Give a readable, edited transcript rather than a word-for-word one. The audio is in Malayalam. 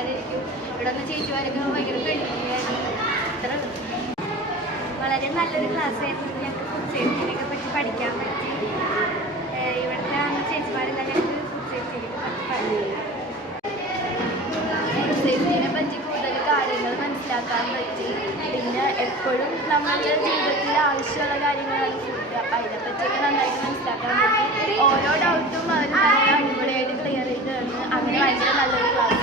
ചേച്ചിമാരായിരിക്കും. ഇവിടെ വന്ന ചേച്ചിമാരൊക്കെ ഭയങ്കര ഫ്രണ്ട്ലിയായിരുന്നു. അത്ര വളരെ നല്ലൊരു ക്ലാസ്സായിരുന്നു. ഞങ്ങൾക്ക് ഫുഡ് സേഫ്റ്റിനെയൊക്കെ പറ്റി പഠിക്കാൻ പറ്റി. ഇവിടുത്തെ ചേച്ചിമാരെല്ലാം ഞങ്ങൾക്ക് ഫുഡ് സേഫ്റ്റിനെ പറ്റി പറഞ്ഞു. ഫുഡ് സേഫ്റ്റിനെ പറ്റി കൂടുതൽ കാര്യങ്ങൾ മനസ്സിലാക്കാൻ പറ്റി. പിന്നെ എപ്പോഴും നമ്മളുടെ ജീവിതത്തിൽ ആവശ്യമുള്ള കാര്യങ്ങളാണ് ഫുഡ്. അപ്പം അതിനെപ്പറ്റിയൊക്കെ നന്നായിട്ട് മനസ്സിലാക്കാൻ പറ്റി. ഓരോ ഡൗട്ടും അവർ നല്ല അടിപൊളിയായിട്ട് ക്ലിയർ ചെയ്ത് തന്നു. അങ്ങനെ ഭയങ്കര നല്ലൊരു ക്ലാസ്.